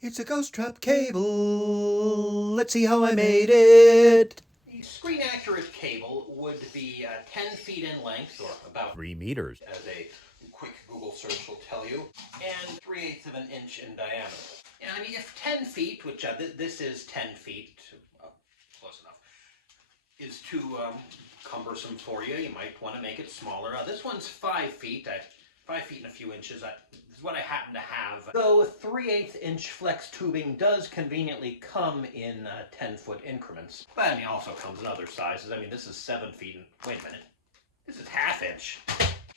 It's a ghost trap cable. Let's see how I made it. The screen accurate cable would be 10 feet in length, or about 3 meters. as a quick Google search will tell you, and 3/8 of an inch in diameter. And I mean, if 10 feet, which this is 10 feet, close enough, is too cumbersome for you, you might want to make it smaller. This one's 5 feet. 5 feet and a few inches. This is what I happen to have. Though 3/8 inch flex tubing does conveniently come in 10-foot increments. But I mean, it also comes in other sizes. I mean, this is 7 feet. And wait a minute. This is 1/2 inch.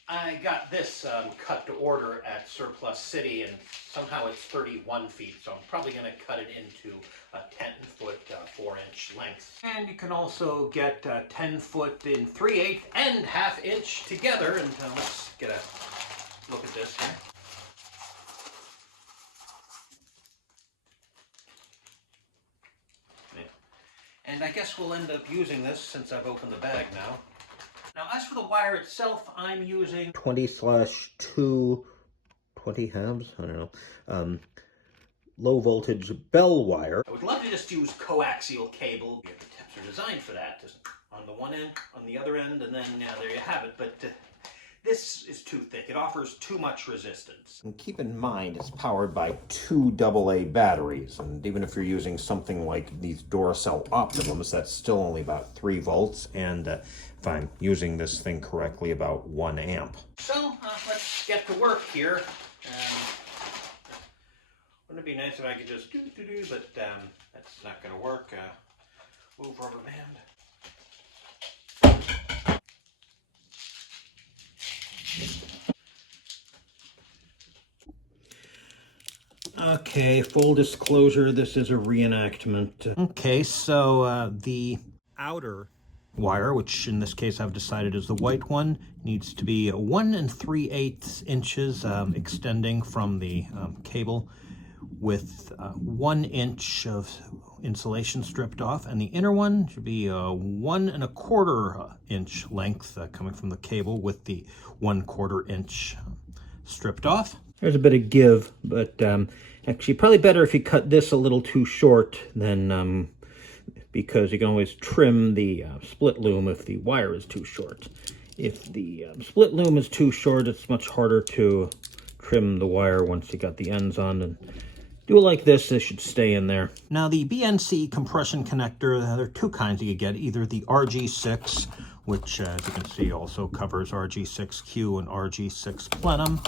I got this cut to order at Surplus City, and somehow it's 31 feet, so I'm probably going to cut it into a 10-foot 4-inch length. And you can also get 10-foot in 3/8 and 1/2 inch together, and let's get a look at this here. And I guess we'll end up using this since I've opened the bag now. Now, as for the wire itself, I'm using 20/2, 20 halves, I don't know, low voltage bell wire. I would love to just use coaxial cable. The tips are designed for that. Just on the one end, on the other end, and then there you have it. But this is too thick. It offers too much resistance. And keep in mind, it's powered by 2 AA batteries. And even if you're using something like these Duracell Optimums, that's still only about 3 volts. And if I'm using this thing correctly, about 1 amp. So let's get to work here. Wouldn't it be nice if I could just do, but that's not going to work. Move, rubber band. Okay, full disclosure, this is a reenactment. Okay, so the outer wire, which in this case I've decided is the white one, needs to be 1 3/8 inches extending from the cable, with 1 inch of insulation stripped off, and the inner one should be 1 1/4 inch length coming from the cable, with the 1/4 inch stripped off. There's a bit of give, but actually probably better if you cut this a little too short than, because you can always trim the split loom if the wire is too short. If the split loom is too short, it's much harder to trim the wire once you got the ends on. And do it like this, should stay in there. Now the BNC compression connector, there are 2 kinds you could get. Either the RG6, which as you can see also covers RG6Q and RG6 Plenum,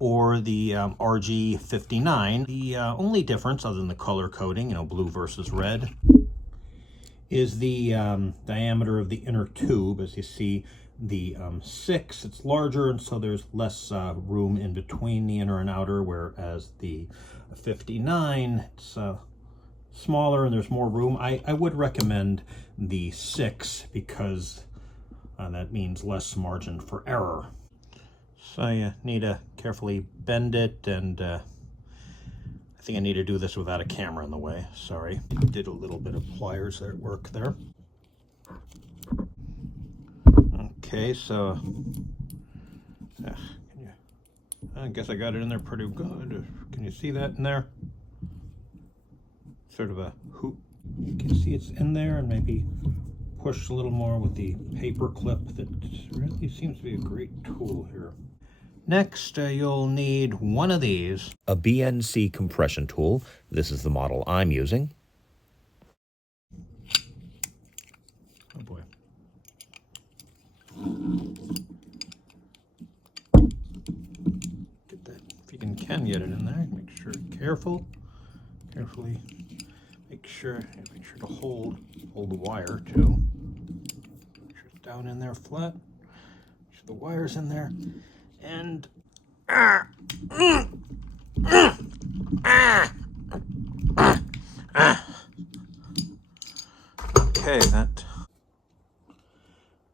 or the RG59. The only difference, other than the color coding, blue versus red, is the diameter of the inner tube. As you see, the 6, it's larger, and so there's less room in between the inner and outer, whereas the 59, it's smaller and there's more room. I would recommend the 6 because that means less margin for error. So you need to carefully bend it, and I think I need to do this without a camera in the way. Sorry. Did a little bit of pliers at work there. Okay, so I guess I got it in there pretty good. Can you see that in there? Sort of a hoop. You can see it's in there, and maybe push a little more with the paper clip. That really seems to be a great tool here. Next, you'll need one of these. A BNC compression tool. This is the model I'm using. Oh boy. Get that, if you can get it in there. Make sure, carefully. Make sure to hold the wire too. Make sure it's down in there flat. Make sure the wire's in there. And okay,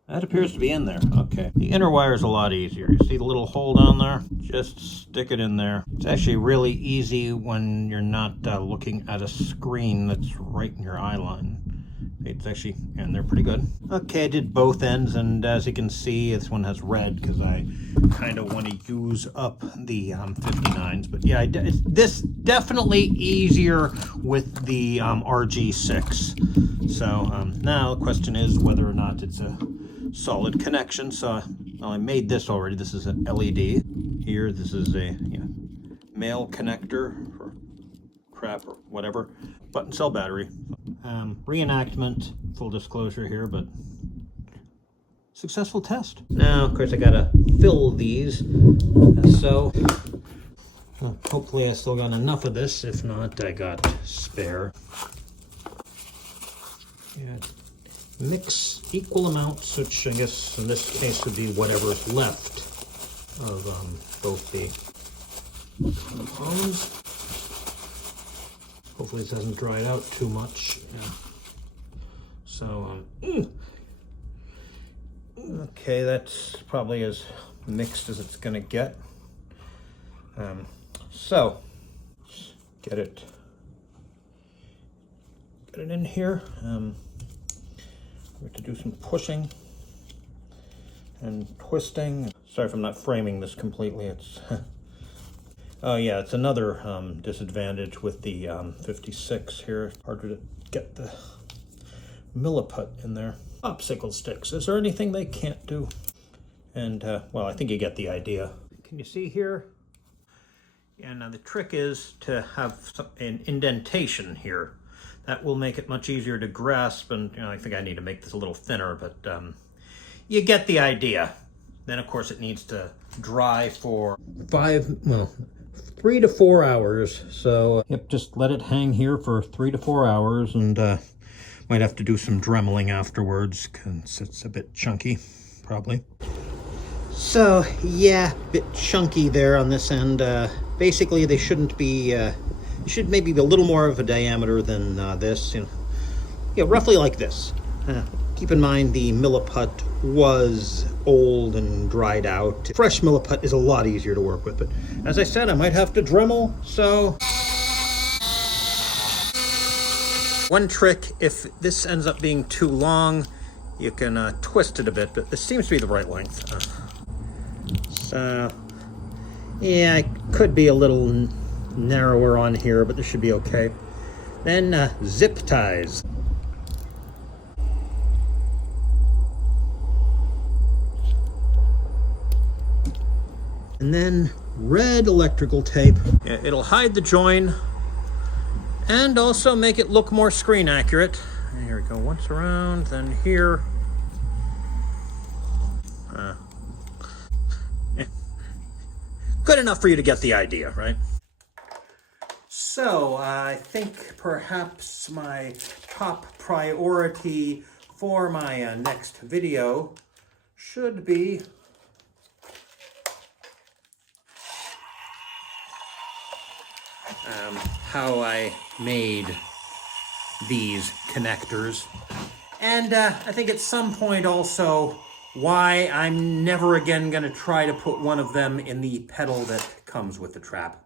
that appears to be in there. Okay, the inner wire is a lot easier. You see the little hole down there? Just stick it in there. It's actually really easy when you're not looking at a screen that's right in your eye line. It's actually, and they're pretty good. Okay, I did both ends, and as you can see, this one has red because I kind of want to use up the 59s. But yeah, this definitely easier with the RG6. So now the question is whether or not it's a solid connection. So well, I made this already. This is an LED. Here, this is a male connector for crap or whatever. Button cell battery. Reenactment, full disclosure here, but successful test. Now, of course, I gotta fill these. So, hopefully I still got enough of this. If not, I got spare. Yeah. Mix equal amounts, which I guess in this case would be whatever's left of both the compounds. Hopefully this hasn't dried out too much. Yeah. So, okay, that's probably as mixed as it's gonna get. So, get it in here. We have to do some pushing and twisting. Sorry if I'm not framing this completely. It's oh yeah, it's another disadvantage with the 56 here. Harder to get the milliput in there. Popsicle sticks. Is there anything they can't do? And well, I think you get the idea. Can you see here? And now the trick is to have an indentation here. That will make it much easier to grasp, and you know, I think I need to make this a little thinner, but you get the idea. Then of course it needs to dry for 3 to 4 hours. So yep, just let it hang here for 3 to 4 hours, and might have to do some dremeling afterwards because it's a bit chunky, probably. So yeah, a bit chunky there on this end. Basically, they shouldn't be. Should maybe be a little more of a diameter than this. Yeah, roughly like this. Keep in mind the milliput was old and dried out. Fresh milliput is a lot easier to work with, but as I said, I might have to Dremel, so. One trick, if this ends up being too long, you can twist it a bit, but this seems to be the right length. So, yeah, it could be a little narrower on here, but this should be okay. Then zip ties. And then red electrical tape. Yeah, it'll hide the join and also make it look more screen accurate. And here we go, once around, then here. Good enough for you to get the idea, right? So, I think perhaps my top priority for my next video should be how I made these connectors. And I think at some point also why I'm never again going to try to put one of them in the pedal that comes with the trap.